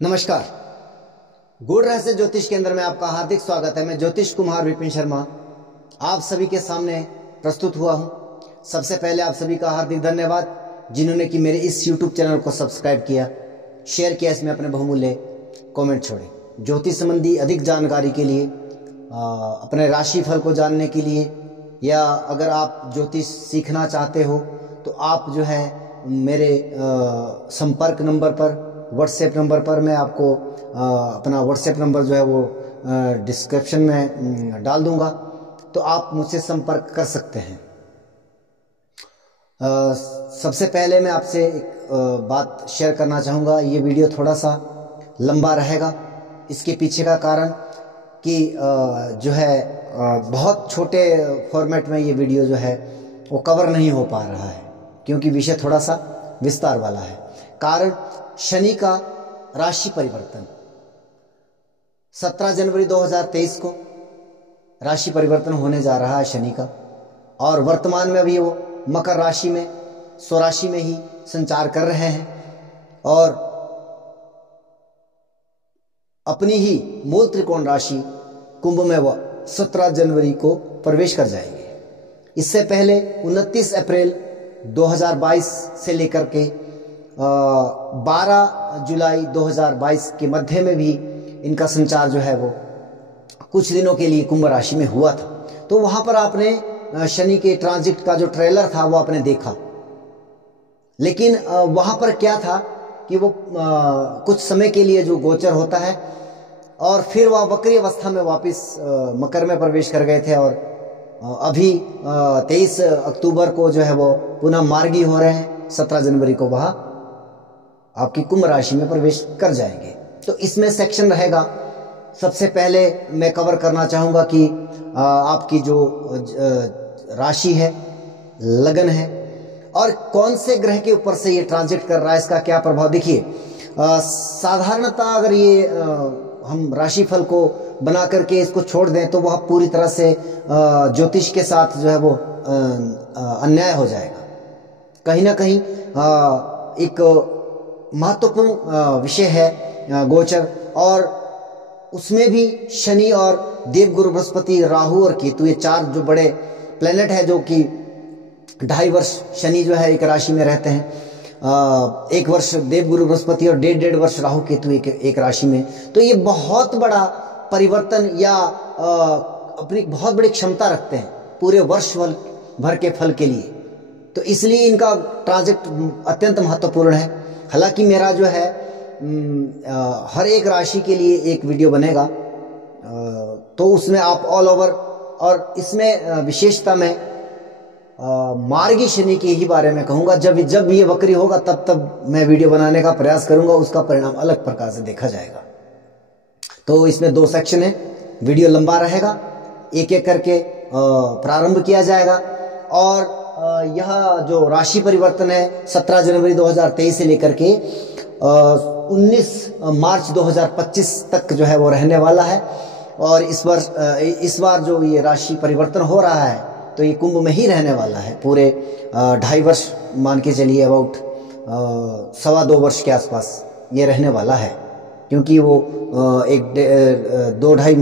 नमस्कार। गूढ़ रहस्य ज्योतिष केंद्र में आपका हार्दिक स्वागत है। मैं ज्योतिष कुमार विपिन शर्मा आप सभी के सामने प्रस्तुत हुआ हूं। सबसे पहले आप सभी का हार्दिक धन्यवाद जिन्होंने कि मेरे इस YouTube चैनल को सब्सक्राइब किया, शेयर किया, इसमें अपने बहुमूल्य कमेंट छोड़े। ज्योतिष संबंधी अधिक जानकारी के लिए, अपने राशि फल को जानने के लिए, या अगर आप ज्योतिष सीखना चाहते हो तो आप जो है मेरे संपर्क नंबर पर, व्हाट्सएप नंबर पर, मैं आपको अपना व्हाट्सएप नंबर जो है वो डिस्क्रिप्शन में डाल दूंगा, तो आप मुझसे संपर्क कर सकते हैं। सबसे पहले मैं आपसे एक बात शेयर करना चाहूँगा। ये वीडियो थोड़ा सा लंबा रहेगा। इसके पीछे का कारण कि जो है बहुत छोटे फॉर्मेट में ये वीडियो जो है वो कवर नहीं हो पा रहा है, क्योंकि विषय थोड़ा सा विस्तार वाला है। कारण शनि का राशि परिवर्तन। 17 जनवरी 2023 को राशि परिवर्तन होने जा रहा है शनि का, और वर्तमान में अभी वो मकर राशि में, स्वराशि में ही संचार कर रहे हैं और अपनी ही मूल त्रिकोण राशि कुंभ में वह 17 जनवरी को प्रवेश कर जाएंगे। इससे पहले 29 अप्रैल 2022 से लेकर के 12 जुलाई 2022 के मध्य में भी इनका संचार जो है वो कुछ दिनों के लिए कुंभ राशि में हुआ था। तो वहां पर आपने शनि के ट्रांजिट का जो ट्रेलर था वो आपने देखा, लेकिन वहां पर क्या था कि वो कुछ समय के लिए जो गोचर होता है और फिर वह वक्री अवस्था में वापस मकर में प्रवेश कर गए थे, और अभी 23 अक्टूबर को जो है वो पुनः मार्गी हो रहे हैं। 17 जनवरी को वह आपकी कुंभ राशि में प्रवेश कर जाएंगे। तो इसमें सेक्शन रहेगा। सबसे पहले मैं कवर करना चाहूंगा कि आपकी जो राशि है, लगन है, और कौन से ग्रह के ऊपर से ये ट्रांजिट कर रहा है, इसका क्या प्रभाव। देखिए, साधारणतः अगर ये हम राशिफल को बना करके इसको छोड़ दें तो वह पूरी तरह से ज्योतिष के साथ जो है वो अन्याय हो जाएगा। कहीं ना कहीं एक महत्वपूर्ण विषय है गोचर, और उसमें भी शनि और देवगुरु बृहस्पति, राहु और केतु, ये चार जो बड़े प्लेनेट है, जो कि 2.5 वर्ष शनि जो है एक राशि में रहते हैं, 1 वर्ष देवगुरु बृहस्पति और 1.5 वर्ष राहु केतु एक राशि में। तो ये बहुत बड़ा परिवर्तन या अपनी बहुत बड़ी क्षमता रखते हैं पूरे वर्ष भर के फल के लिए। तो इसलिए इनका ट्रांजिट अत्यंत महत्वपूर्ण है। हालांकि मेरा जो है हर एक राशि के लिए एक वीडियो बनेगा, तो उसमें आप ऑल ओवर, और इसमें विशेषता में मार्गी शनि के ही बारे में कहूंगा। जब ये वक्री होगा तब मैं वीडियो बनाने का प्रयास करूंगा, उसका परिणाम अलग प्रकार से देखा जाएगा। तो इसमें 2 सेक्शन है, वीडियो लंबा रहेगा, एक एक करके प्रारंभ किया जाएगा। और यह जो राशि परिवर्तन है 17 जनवरी 2023 से लेकर के 19 मार्च 2025 तक जो है वो रहने वाला है। और इस बार जो ये राशि परिवर्तन हो रहा है तो ये कुंभ में ही रहने वाला है पूरे 2.5 वर्ष, मान के चलिए अबाउट 2.25 वर्ष के आसपास ये रहने वाला है, क्योंकि वो 2-2.5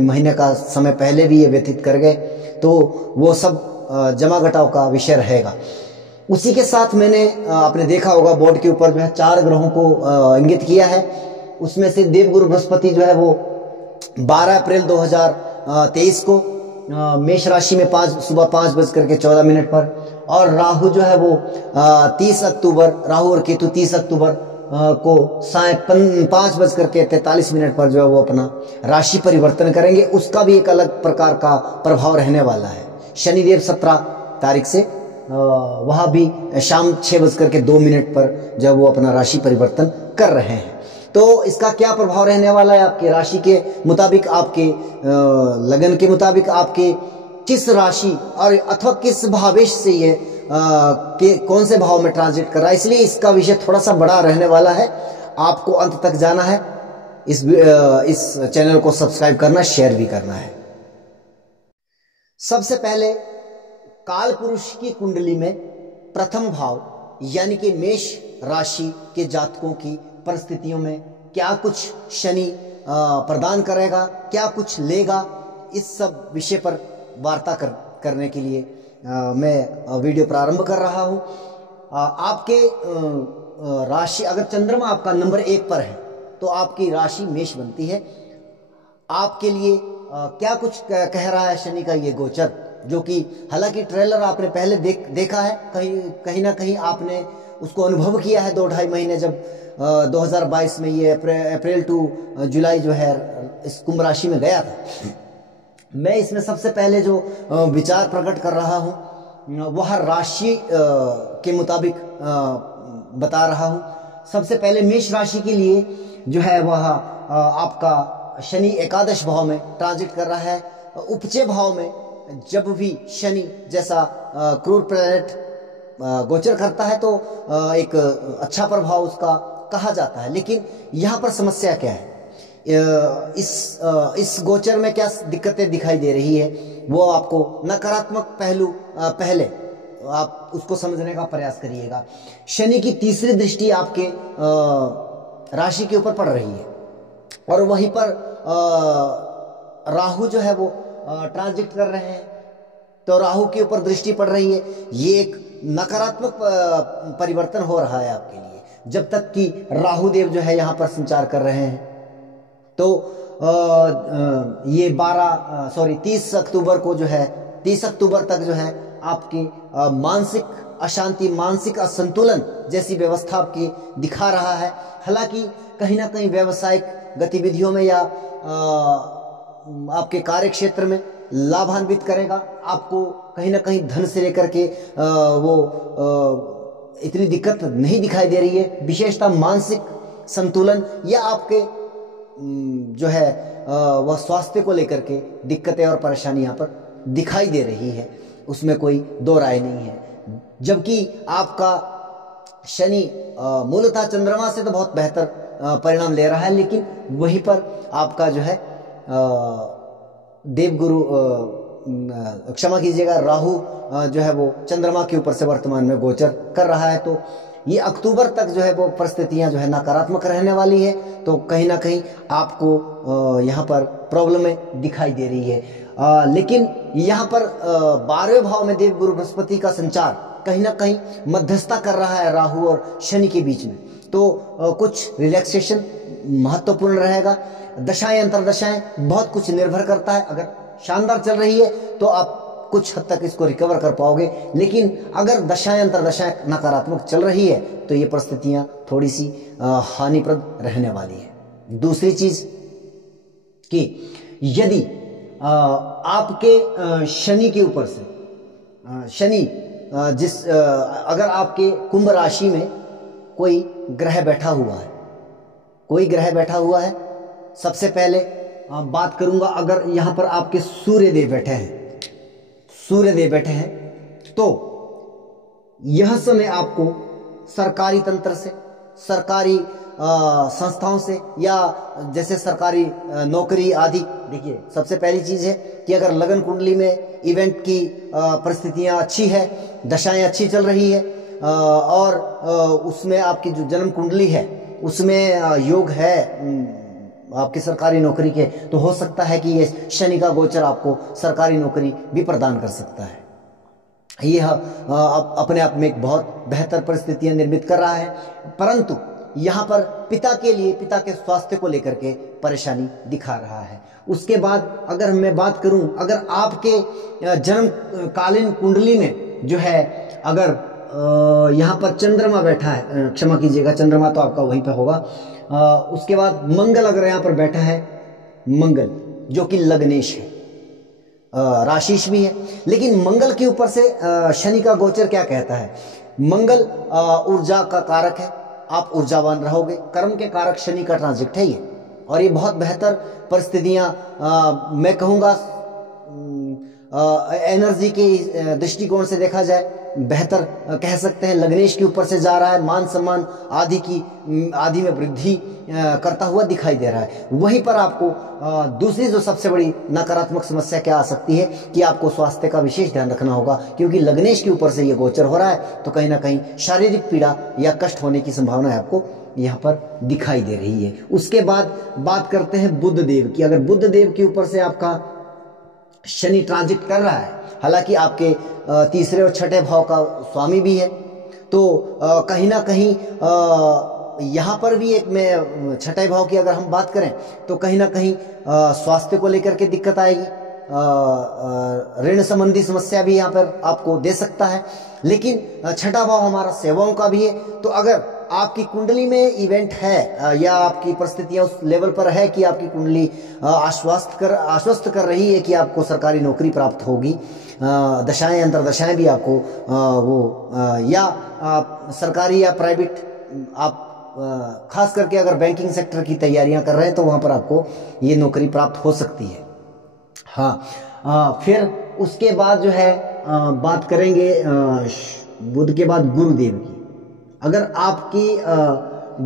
महीने का समय पहले भी ये व्यतीत कर गए। तो वो सब जमा घटाव का विषय रहेगा। उसी के साथ मैंने आपने देखा होगा बोर्ड के ऊपर जो है 4 ग्रहों को इंगित किया है। उसमें से देवगुरु बृहस्पति जो है वो 12 अप्रैल 2023 को मेष राशि में सुबह 5:14 पर, और राहु जो है वो 30 अक्टूबर, राहु और केतु 30 अक्टूबर को साय 5:43 पर जो है वो अपना राशि परिवर्तन करेंगे। उसका भी एक अलग प्रकार का प्रभाव रहने वाला है। शनिदेव 17 तारीख से वहां भी शाम 6:02 पर जब वो अपना राशि परिवर्तन कर रहे हैं। तो इसका क्या प्रभाव रहने वाला है आपके राशि के मुताबिक, आपके लगन के मुताबिक, आपके किस राशि और अथवा किस भावेश से ये कौन से भाव में ट्रांजिट कर रहा है। इसलिए इसका विषय थोड़ा सा बड़ा रहने वाला है। आपको अंत तक जाना है, इस चैनल को सब्सक्राइब करना, शेयर भी करना है। सबसे पहले काल पुरुष की कुंडली में प्रथम भाव यानी कि मेष राशि के जातकों की परिस्थितियों में क्या कुछ शनि प्रदान करेगा, क्या कुछ लेगा, इस सब विषय पर वार्ता करने के लिए मैं वीडियो प्रारंभ कर रहा हूँ। आपके राशि, अगर चंद्रमा आपका नंबर 1 पर है तो आपकी राशि मेष बनती है। आपके लिए क्या कुछ कह रहा है शनि का ये गोचर, जो कि हालांकि ट्रेलर आपने पहले देखा है, कहीं ना कहीं आपने उसको अनुभव किया है 2-2.5 महीने, जब 2022 में ये अप्रैल टू जुलाई जो है इस कुंभ राशि में गया था। मैं इसमें सबसे पहले जो विचार प्रकट कर रहा हूँ वह राशि के मुताबिक बता रहा हूँ। सबसे पहले मेष राशि के लिए जो है वह आपका शनि एकादश भाव में ट्रांजिट कर रहा है। उपचय भाव में जब भी शनि जैसा क्रूर प्लैनेट गोचर करता है तो एक अच्छा प्रभाव उसका कहा जाता है। लेकिन यहाँ पर समस्या क्या है, इस गोचर में क्या दिक्कतें दिखाई दे रही है, वो आपको नकारात्मक पहलू पहले आप उसको समझने का प्रयास करिएगा। शनि की तीसरी दृष्टि आपके राशि के ऊपर पड़ रही है और वहीं पर राहु जो है वो ट्रांजिट कर रहे हैं, तो राहु के ऊपर दृष्टि पड़ रही है। ये एक नकारात्मक परिवर्तन हो रहा है आपके लिए, जब तक कि राहु देव जो है यहाँ पर संचार कर रहे हैं। तो ये 30 अक्टूबर को जो है, 30 अक्टूबर तक जो है आपकी मानसिक अशांति, मानसिक असंतुलन जैसी व्यवस्था आपकी दिखा रहा है। हालांकि कहीं ना कहीं व्यावसायिक गतिविधियों में या आपके कार्य क्षेत्र में लाभान्वित करेगा आपको। कहीं ना कहीं धन से लेकर के वो इतनी दिक्कत नहीं दिखाई दे रही है। विशेषतः मानसिक संतुलन या आपके जो है वह स्वास्थ्य को लेकर के दिक्कतें और परेशानी यहाँ पर दिखाई दे रही है, उसमें कोई दो राय नहीं है। जबकि आपका शनि मूलतः चंद्रमा से तो बहुत बेहतर परिणाम ले रहा है, लेकिन वहीं पर आपका जो है देवगुरु, क्षमा कीजिएगा, राहु जो है वो चंद्रमा के ऊपर से वर्तमान में गोचर कर रहा है। तो ये अक्टूबर तक जो है वो परिस्थितियां जो है नकारात्मक रहने वाली है। तो कहीं ना कहीं आपको यहाँ पर प्रॉब्लमें दिखाई दे रही है। लेकिन यहाँ पर 12वें भाव में देवगुरु बृहस्पति का संचार कहीं ना कहीं मध्यस्थता कर रहा है राहु और शनि के बीच में। तो कुछ रिलैक्सेशन महत्वपूर्ण रहेगा। दशाएं अंतरदशाएं बहुत कुछ निर्भर करता है। अगर शानदार चल रही है तो आप कुछ हद तक इसको रिकवर कर पाओगे, लेकिन अगर दशाएं अंतरदशाएं नकारात्मक चल रही है तो ये परिस्थितियां थोड़ी सी हानिप्रद रहने वाली है। दूसरी चीज कि यदि आपके शनि के ऊपर से शनि अगर आपके कुंभ राशि में कोई ग्रह बैठा हुआ है, सबसे पहले बात करूंगा, अगर यहां पर आपके सूर्य देव बैठे हैं तो यह समय आपको सरकारी तंत्र से, सरकारी संस्थाओं से या जैसे सरकारी नौकरी आदि। देखिए, सबसे पहली चीज है कि अगर लगन कुंडली में इवेंट की परिस्थितियां अच्छी है, दशाएं अच्छी चल रही है और उसमें आपकी जो जन्म कुंडली है उसमें योग है आपकी सरकारी नौकरी के, तो हो सकता है कि ये शनि का गोचर आपको सरकारी नौकरी भी प्रदान कर सकता है। यह अपने आप में एक बहुत बेहतर परिस्थितियां निर्मित कर रहा है, परंतु यहाँ पर पिता के स्वास्थ्य को लेकर के परेशानी दिखा रहा है। उसके बाद अगर मैं बात करूं, अगर आपके जन्म कालीन कुंडली में जो है अगर यहाँ पर चंद्रमा बैठा है, क्षमा कीजिएगा, चंद्रमा तो आपका वहीं पे होगा। उसके बाद मंगल अगर यहाँ पर बैठा है, मंगल जो कि लग्नेश है, राशिश भी है, लेकिन मंगल के ऊपर से शनि का गोचर क्या कहता है? मंगल ऊर्जा का कारक है, आप ऊर्जावान रहोगे। कर्म के कारक शनि का ट्रांजिट है ये, और ये बहुत बेहतर परिस्थितियां मैं कहूँगा एनर्जी के दृष्टिकोण से देखा जाए बेहतर कह सकते हैं। लग्नेश के ऊपर से जा रहा है, मान सम्मान आदि में वृद्धि करता हुआ दिखाई दे रहा है। वहीं पर आपको दूसरी जो सबसे बड़ी नकारात्मक समस्या क्या आ सकती है कि आपको स्वास्थ्य का विशेष ध्यान रखना होगा, क्योंकि लग्नेश के ऊपर से ये गोचर हो रहा है, तो कहीं ना कहीं शारीरिक पीड़ा या कष्ट होने की संभावना है आपको यहाँ पर दिखाई दे रही है। उसके बाद बात करते हैं बुध देव की। अगर बुध देव के ऊपर से आपका शनि ट्रांजिट कर रहा है, हालांकि आपके तीसरे और छठे भाव का स्वामी भी है, तो कहीं ना कहीं यहाँ पर भी एक में छठे भाव की अगर हम बात करें तो कहीं ना कहीं स्वास्थ्य को लेकर के दिक्कत आएगी, ऋण संबंधी समस्या भी यहाँ पर आपको दे सकता है। लेकिन छठा भाव हमारा सेवाओं का भी है, तो अगर आपकी कुंडली में इवेंट है या आपकी परिस्थितियां उस लेवल पर है कि आपकी कुंडली आश्वस्त कर रही है कि आपको सरकारी नौकरी प्राप्त होगी, दशाएं अंतरदशाएं भी आपको या आप सरकारी या प्राइवेट आप खास करके अगर बैंकिंग सेक्टर की तैयारियां कर रहे हैं तो वहां पर आपको ये नौकरी प्राप्त हो सकती है। हाँ, फिर उसके बाद जो है बात करेंगे बुध के बाद गुरुदेव की। अगर आपकी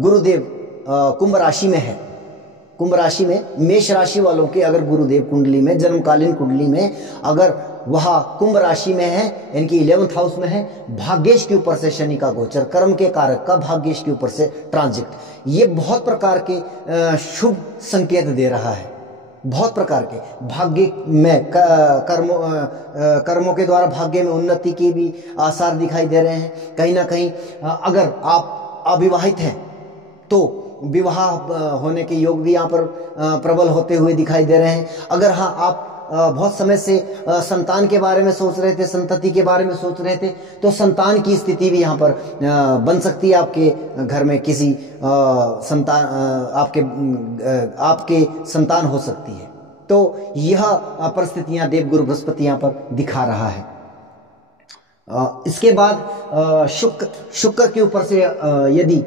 गुरुदेव कुंभ राशि में है, कुंभ राशि में मेष राशि वालों के अगर गुरुदेव कुंडली में जन्मकालीन कुंडली में अगर वह कुंभ राशि में है, इनकी 11th हाउस में है, भाग्येश के ऊपर से शनि का गोचर, कर्म के कारक का भाग्येश के ऊपर से ट्रांजिट, ये बहुत प्रकार के शुभ संकेत दे रहा है। बहुत प्रकार के भाग्य में कर्मों के द्वारा भाग्य में उन्नति की भी आसार दिखाई दे रहे हैं। कहीं ना कहीं अगर आप अविवाहित हैं तो विवाह होने के योग भी यहाँ पर प्रबल होते हुए दिखाई दे रहे हैं। अगर हाँ आप बहुत समय से संतान के बारे में सोच रहे थे, संतति के बारे में सोच रहे थे, तो संतान की स्थिति भी यहाँ पर बन सकती है। आपके घर में किसी संतान आपके संतान हो सकती है। तो यह परिस्थितियां देवगुरु बृहस्पति यहाँ पर दिखा रहा है। इसके बाद शुक्र के ऊपर से यदि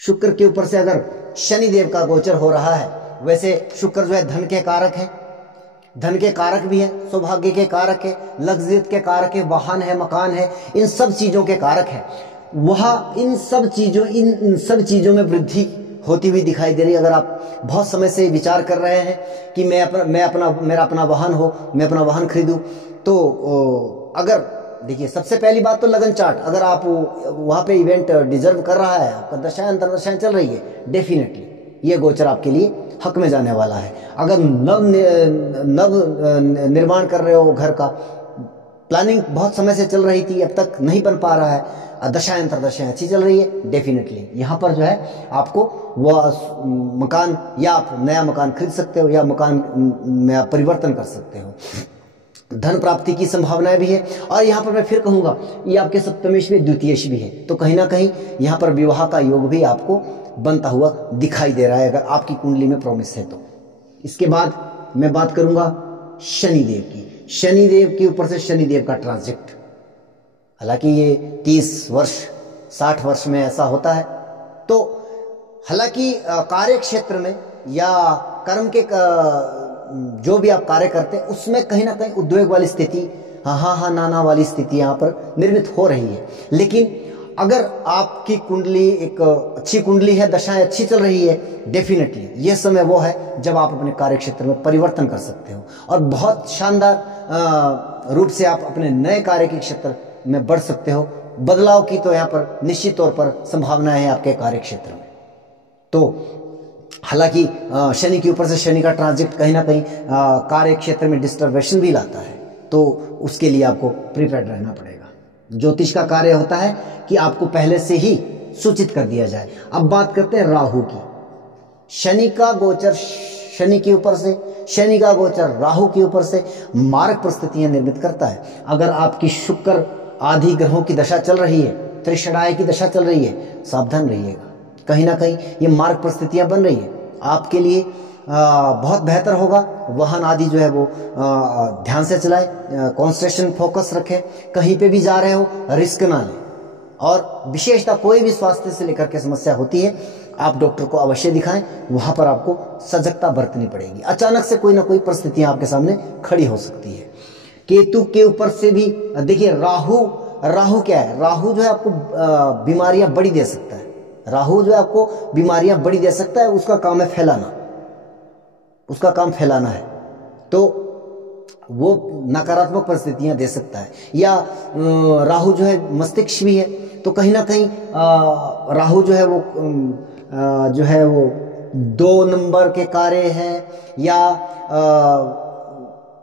शुक्र के ऊपर से अगर शनि देव का गोचर हो रहा है, वैसे शुक्र जो है धन के कारक है, धन के कारक भी है, सौभाग्य के कारक है, लग्जरियत के कारक है, वाहन है, मकान है, इन सब चीजों के कारक है। वह इन सब चीजों में वृद्धि होती हुई दिखाई दे रही है। अगर आप बहुत समय से विचार कर रहे हैं कि मेरा अपना वाहन हो, मैं अपना वाहन खरीदूं, तो अगर देखिए सबसे पहली बात तो लगन चार्ट, अगर आप वहां पे इवेंट डिजर्व कर रहा है, आपका दशाएं अंतरदशाएं चल रही है, डेफिनेटली ये गोचर आपके लिए हक में जाने वाला है। अगर नव निर्माण कर रहे हो घर का, प्लानिंग बहुत समय से चल रही थी, अब तक नहीं बन पा रहा है, दशाएं अंतरदशाएं अच्छी चल रही है, डेफिनेटली यहाँ पर जो है आपको वह मकान या आप नया मकान खरीद सकते हो या मकान में आप परिवर्तन कर सकते हो। धन प्राप्ति की संभावनाएं भी है। और यहाँ पर मैं फिर कहूंगा ये आपके सप्तमेश में द्वितीयेश भी है, तो कहीं ना कहीं यहाँ पर विवाह का योग भी आपको बनता हुआ दिखाई दे रहा है अगर आपकी कुंडली में प्रॉमिस है तो। इसके बाद मैं बात करूंगा शनिदेव की। शनिदेव के ऊपर से शनिदेव का ट्रांजिट, हालांकि ये 30 वर्ष 60 वर्ष में ऐसा होता है, तो हालांकि कार्य क्षेत्र में या कर्म के जो भी आप कार्य करते हैं उसमें कहीं ना कहीं उद्वेग वाली स्थिति, हाँ ना वाली स्थिति यहाँ पर निर्मित हो रही है। लेकिन अगर आपकी कुंडली एक अच्छी कुंडली है, दशाएं अच्छी चल रही है, डेफिनेटली यह समय वो है जब आप अपने कार्य क्षेत्र में परिवर्तन कर सकते हो और बहुत शानदार रूप से आप अपने नए कार्य के क्षेत्र में बढ़ सकते हो। बदलाव की तो यहाँ पर निश्चित तौर पर संभावना है आपके कार्य क्षेत्र में। तो हालांकि शनि के ऊपर से शनि का ट्रांजिट कहीं ना कहीं कार्य क्षेत्र में डिस्टर्बेशन भी लाता है, तो उसके लिए आपको प्रिपेयर्ड रहना पड़ेगा। ज्योतिष का कार्य होता है कि आपको पहले से ही सूचित कर दिया जाए। अब बात करते हैं राहु की। शनि का गोचर शनि के ऊपर से, शनि का गोचर राहु के ऊपर से मारक परिस्थितियां निर्मित करता है। अगर आपकी शुक्र आदि ग्रहों की दशा चल रही है, त्रिषणाय की दशा चल रही है, सावधान रहिएगा। कहीं ना कहीं ये मार्ग परिस्थितियां बन रही है आपके लिए, बहुत बेहतर होगा वाहन आदि जो है वो ध्यान से चलाए, कॉन्सेंट्रेशन फोकस रखें, कहीं पे भी जा रहे हो रिस्क ना लें। और विशेषता कोई भी स्वास्थ्य से लेकर के समस्या होती है, आप डॉक्टर को अवश्य दिखाएं, वहां पर आपको सजगता बरतनी पड़ेगी। अचानक से कोई ना कोई परिस्थितियां आपके सामने खड़ी हो सकती है। केतु के ऊपर से भी देखिए राहु क्या है, राहु जो है आपको बीमारियां बड़ी दे सकता है। राहु जो है आपको बीमारियां बड़ी दे सकता है, उसका काम है फैलाना, उसका काम फैलाना है। तो वो नकारात्मक परिस्थितियां दे सकता है। या राहु जो है मस्तिष्क भी है, तो कहीं ना कहीं राहु जो है वो 2 नंबर के कार्य हैं, या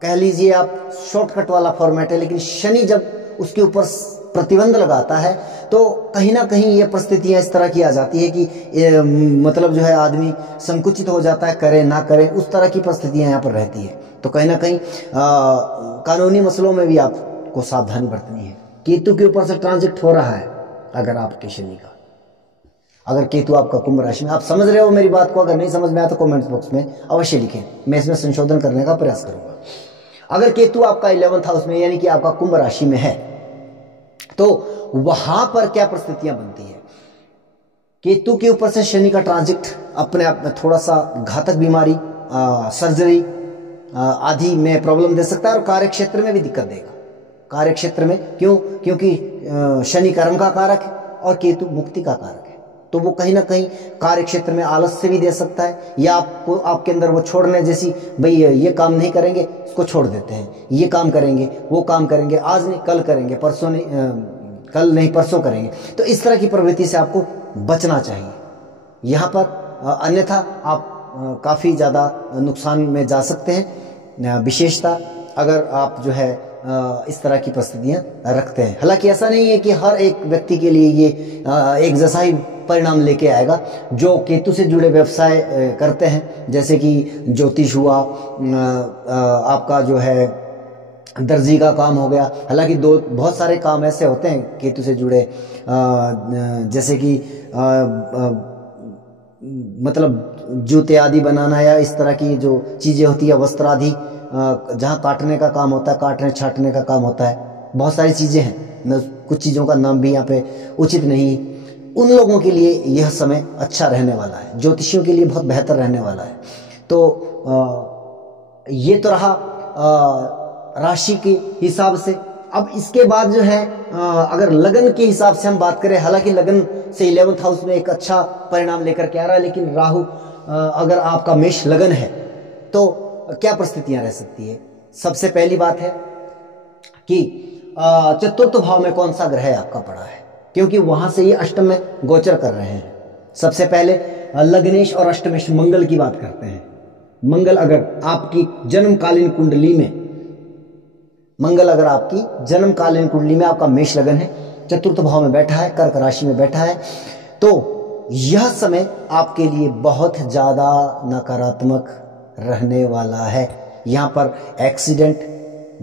कह लीजिए आप शॉर्टकट वाला फॉर्मेट है, लेकिन शनि जब उसके ऊपर प्रतिबंध लगाता है तो कहीं ना कहीं ये परिस्थितियां इस तरह की आ जाती है कि मतलब जो है आदमी संकुचित हो जाता है, करे ना करे, उस तरह की परिस्थितियां यहाँ पर रहती है। तो कहीं ना कहीं कानूनी मसलों में भी आपको सावधानी बरतनी है। केतु के ऊपर से ट्रांजिट हो रहा है, अगर आपके शनि का, अगर केतु आपका कुंभ राशि में, आप समझ रहे हो मेरी बात को? अगर नहीं समझ में आया तो कमेंट बॉक्स में अवश्य लिखें, मैं इसमें संशोधन करने का प्रयास करूंगा। अगर केतु आपका 11th हाउस में यानी कि आपका कुंभ राशि में है, तो वहां पर क्या परिस्थितियां बनती है? केतु के ऊपर से शनि का ट्रांजिट अपने आप में थोड़ा सा घातक बीमारी, सर्जरी आदि में प्रॉब्लम दे सकता है, और कार्य क्षेत्र में भी दिक्कत देगा। कार्य क्षेत्र में क्यों? क्योंकि शनि कर्म का कारक है और केतु मुक्ति का कारक है, तो वो कहीं ना कहीं कार्य क्षेत्र में आलस से भी दे सकता है, या आपको आपके अंदर वो छोड़ने जैसी, भाई ये काम नहीं करेंगे इसको छोड़ देते हैं, ये काम करेंगे वो काम करेंगे, आज नहीं कल करेंगे, परसों नहीं, कल नहीं परसों करेंगे। तो इस तरह की प्रवृत्ति से आपको बचना चाहिए यहाँ पर, अन्यथा आप काफ़ी ज़्यादा नुकसान में जा सकते हैं, विशेषता अगर आप जो है इस तरह की परिस्थितियां रखते हैं। हालांकि ऐसा नहीं है कि हर एक व्यक्ति के लिए ये एक जैसा ही परिणाम लेके आएगा। जो केतु से जुड़े व्यवसाय करते हैं, जैसे कि ज्योतिष हुआ, आपका जो है दर्जी का काम हो गया, हालांकि बहुत सारे काम ऐसे होते हैं केतु से जुड़े, जैसे कि मतलब जूते आदि बनाना, या इस तरह की जो चीज़ें होती है, वस्त्र आदि, जहाँ काटने का काम होता है, काटने छाटने का काम होता है, बहुत सारी चीज़ें हैं, कुछ चीज़ों का नाम भी यहाँ पे उचित नहीं। उन लोगों के लिए यह समय अच्छा रहने वाला है, ज्योतिषियों के लिए बहुत बेहतर रहने वाला है। तो ये तो रहा राशि के हिसाब से। अब इसके बाद जो है अगर लगन के हिसाब से हम बात करें, हालांकि लगन से 11th हाउस में एक अच्छा परिणाम लेकर के आ रहा है, लेकिन राहु अगर आपका मेष लगन है तो क्या परिस्थितियां रह सकती है? सबसे पहली बात है कि चतुर्थ भाव में कौन सा ग्रह आपका पड़ा है, क्योंकि वहां से ये अष्टम में गोचर कर रहे हैं। सबसे पहले लग्नेश और अष्टमेश मंगल की बात करते हैं। मंगल अगर आपकी जन्मकालीन कुंडली में, मंगल अगर आपकी जन्मकालीन कुंडली में आपका मेष लगन है, चतुर्थ भाव में बैठा है, कर्क राशि में बैठा है, तो यह समय आपके लिए बहुत ज्यादा नकारात्मक रहने वाला है। यहाँ पर एक्सीडेंट,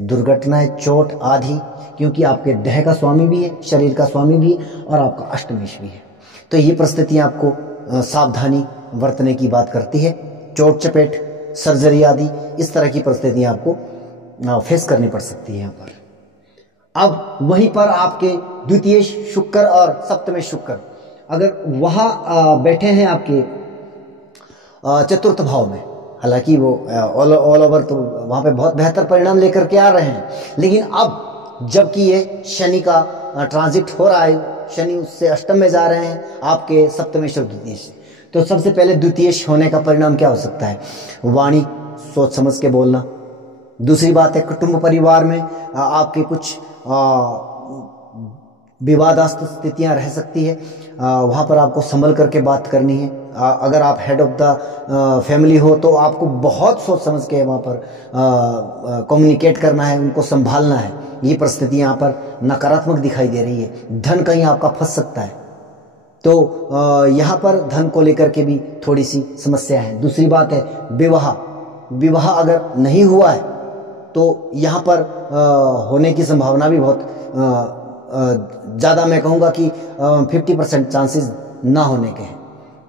दुर्घटनाएं, चोट आदि, क्योंकि आपके देह का स्वामी भी है, शरीर का स्वामी भी है, और आपका अष्टमेश भी है। तो ये परिस्थितियां आपको सावधानी बरतने की बात करती है। चोट चपेट, सर्जरी आदि, इस तरह की परिस्थितियां आपको फेस करनी पड़ सकती है यहाँ पर। अब वहीं पर आपके द्वितीय शुक्र और सप्तम शुक्र अगर वहां बैठे हैं आपके चतुर्थ भाव में, हालांकि वो ऑल ओवर तो वहां पे बहुत बेहतर परिणाम लेकर के आ रहे हैं, लेकिन अब जबकि ये शनि का ट्रांजिट हो रहा है, शनि उससे अष्टम में जा रहे हैं आपके सप्तमेश और द्वितीय से, तो सबसे पहले द्वितीय होने का परिणाम क्या हो सकता है? वाणी सोच समझ के बोलना। दूसरी बात है कुटुंब परिवार में आपके कुछ विवादास्पद स्थितियां रह सकती है, वहां पर आपको संभल करके बात करनी है। अगर आप हेड ऑफ द फैमिली हो तो आपको बहुत सोच समझ के वहां पर कम्युनिकेट करना है, उनको संभालना है। ये परिस्थिति यहाँ पर नकारात्मक दिखाई दे रही है। धन कहीं आपका फंस सकता है, तो यहाँ पर धन को लेकर के भी थोड़ी सी समस्या है। दूसरी बात है विवाह, विवाह अगर नहीं हुआ है तो यहाँ पर होने की संभावना भी बहुत ज़्यादा, मैं कहूँगा कि 50% चांसेस ना होने के हैं,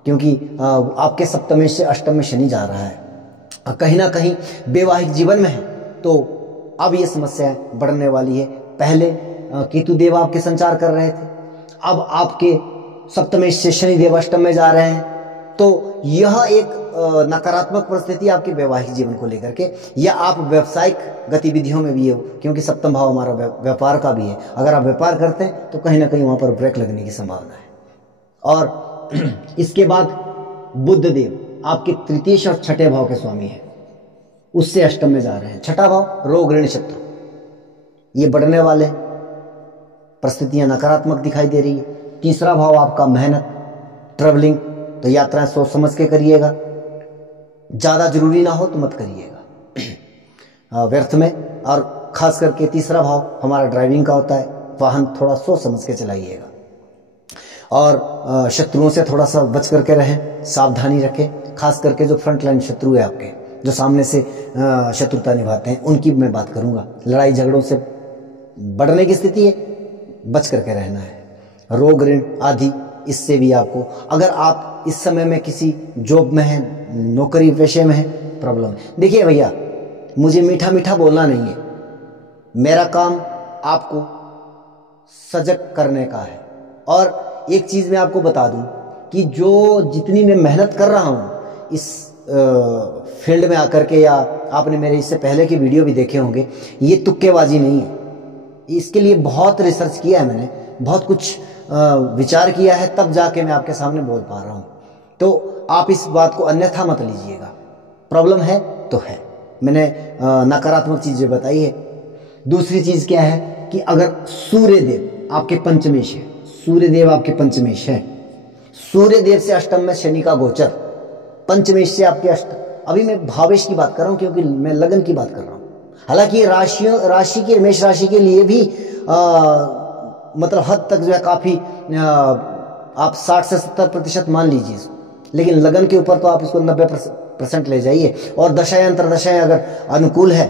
क्योंकि आपके सप्तमेश से अष्टम में शनि जा रहा है, कहीं ना कहीं वैवाहिक जीवन में है, तो अब ये समस्याएं बढ़ने वाली है। पहले केतु देव आपके संचार कर रहे थे, अब आपके सप्तमेश से शनि देव अष्टम में जा रहे हैं, तो यह एक नकारात्मक परिस्थिति आपके वैवाहिक जीवन को लेकर के, या आप व्यावसायिक गतिविधियों में भी हो, क्योंकि सप्तम भाव हमारा व्यापार का भी है। अगर आप व्यापार करते हैं तो कहीं ना कहीं वहां पर ब्रेक लगने की संभावना है। और इसके बाद बुध देव आपके तृतीय और छठे भाव के स्वामी है, उससे अष्टम में जा रहे हैं। छठा भाव रोग ऋण शत्रु, ये बढ़ने वाले, परिस्थितियां नकारात्मक दिखाई दे रही है। तीसरा भाव आपका मेहनत, ट्रेवलिंग, तो यात्राएं सोच समझ के करिएगा, ज़्यादा जरूरी ना हो तो मत करिएगा व्यर्थ में। और खास करके तीसरा भाव हमारा ड्राइविंग का होता है, वाहन थोड़ा सोच समझ के चलाइएगा। और शत्रुओं से थोड़ा सा बच करके रहें, सावधानी रखें। खास करके जो फ्रंट लाइन शत्रु है आपके, जो सामने से शत्रुता निभाते हैं, उनकी मैं बात करूंगा। लड़ाई झगड़ों से बढ़ने की स्थिति है, बच करके रहना है। रोग ऋण आदि, इससे भी आपको, अगर आप इस समय में किसी जॉब में हैं, नौकरी पेशे में हैं, प्रॉब्लम है। देखिए भैया, मुझे मीठा मीठा बोलना नहीं है, मेरा काम आपको सजग करने का है। और एक चीज़ मैं आपको बता दूं कि जो जितनी मैं मेहनत कर रहा हूं इस फील्ड में आकर के, या आपने मेरे इससे पहले के वीडियो भी देखे होंगे, ये तुक्केबाजी नहीं है। इसके लिए बहुत रिसर्च किया है मैंने, बहुत कुछ विचार किया है, तब जाके मैं आपके सामने बोल पा रहा हूं। तो आप इस बात को अन्यथा मत लीजिएगा। प्रॉब्लम है तो है, मैंने नकारात्मक चीज़ें बताई है। दूसरी चीज़ क्या है कि अगर सूर्यदेव आपके पंचमेश है, सूर्यदेव आपके पंचमेश है, सूर्यदेव से अष्टम में शनि का गोचर, पंचमेश से आपके अष्टम, अभी मैं भावेश की बात कर रहा हूं क्योंकि मैं लगन की बात कर रहा हूं। हालांकि राशि के, मेष राशि के लिए भी मतलब हद तक जो है काफी आप 60 से 70% मान लीजिए, लेकिन लगन के ऊपर तो आप इसको 90% ले जाइए। और दशाएं अंतरदशाएं अगर अनुकूल है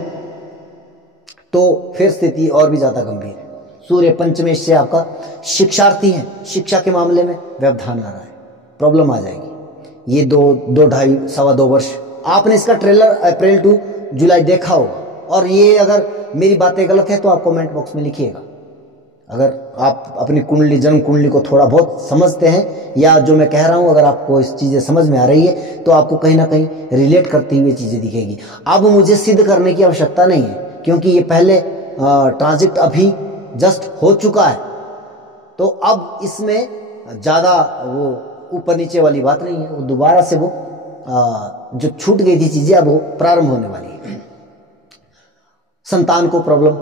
तो फिर स्थिति और भी ज्यादा गंभीर है। सूर्य पंचमेश से आपका शिक्षार्थी है, शिक्षा के मामले में व्यवधान आ रहा है, प्रॉब्लम आ जाएगी। ये दो ढाई सवा 2 वर्ष, आपने इसका ट्रेलर अप्रैल टू जुलाई देखा होगा। और ये अगर मेरी बातें गलत है तो आप कमेंट बॉक्स में लिखिएगा। अगर आप अपनी कुंडली, जन्म कुंडली को थोड़ा बहुत समझते हैं, या जो मैं कह रहा हूं अगर आपको इस चीजें समझ में आ रही है, तो आपको कहीं ना कहीं रिलेट करती हुई चीजें दिखेगी। अब मुझे सिद्ध करने की आवश्यकता नहीं है, क्योंकि ये पहले ट्रांजिट अभी जस्ट हो चुका है, तो अब इसमें ज्यादा वो ऊपर नीचे वाली बात नहीं है। वो दोबारा से वो जो छूट गई थी चीजें, अब वो प्रारंभ होने वाली है। संतान को प्रॉब्लम,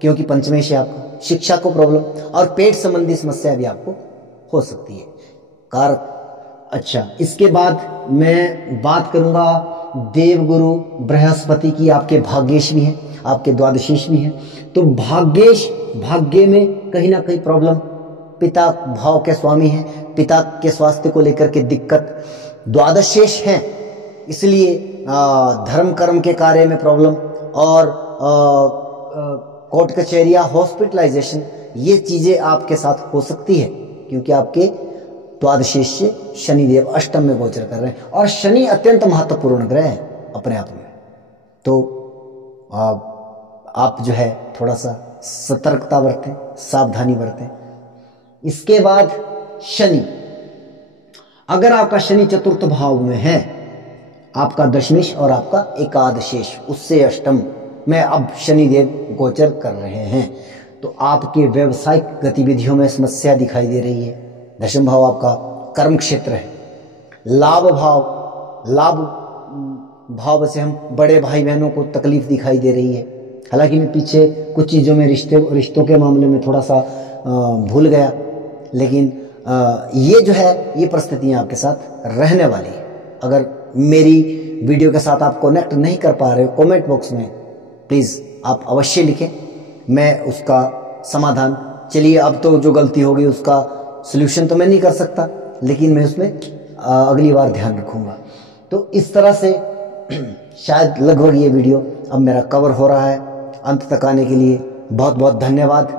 क्योंकि पंचमेश है आपका, शिक्षा को प्रॉब्लम, और पेट संबंधी समस्या भी आपको हो सकती है कारक। अच्छा, इसके बाद मैं बात करूंगा देवगुरु बृहस्पति की। आपके भाग्येश भी हैं, आपके द्वादशेश भी हैं। तो भाग्येश, भाग्य में कहीं ना कहीं प्रॉब्लम, पिता भाव के स्वामी हैं, पिता के स्वास्थ्य को लेकर के दिक्कत। द्वादशेश हैं, इसलिए धर्म कर्म के कार्य में प्रॉब्लम, और कोर्ट कचहरिया, हॉस्पिटलाइजेशन, ये चीजें आपके साथ हो सकती है, क्योंकि आपके द्वादशेश से शनिदेव अष्टम में गोचर कर रहे हैं। और शनि अत्यंत महत्वपूर्ण ग्रह है अपने आप में। तो आप जो है थोड़ा सा सतर्कता बरतें, सावधानी बरतें। इसके बाद शनि, अगर आपका शनि चतुर्थ भाव में है, आपका दशमेश और आपका एकादशेश, उससे अष्टम में अब शनिदेव गोचर कर रहे हैं, तो आपके व्यवसायिक गतिविधियों में समस्या दिखाई दे रही है। दशम भाव आपका कर्म क्षेत्र है। लाभ भाव से हम बड़े भाई बहनों को तकलीफ दिखाई दे रही है। हालांकि मैं पीछे कुछ चीज़ों में रिश्तों के मामले में थोड़ा सा भूल गया, लेकिन ये जो है ये परिस्थितियाँ आपके साथ रहने वाली है। अगर मेरी वीडियो के साथ आप कनेक्ट नहीं कर पा रहे हो, कमेंट बॉक्स में प्लीज़ आप अवश्य लिखें, मैं उसका समाधान, चलिए अब तो जो गलती होगी उसका सल्यूशन तो मैं नहीं कर सकता, लेकिन मैं उसमें अगली बार ध्यान रखूँगा। तो इस तरह से शायद लगभग ये वीडियो अब मेरा कवर हो रहा है। अंत तक आने के लिए बहुत बहुत धन्यवाद।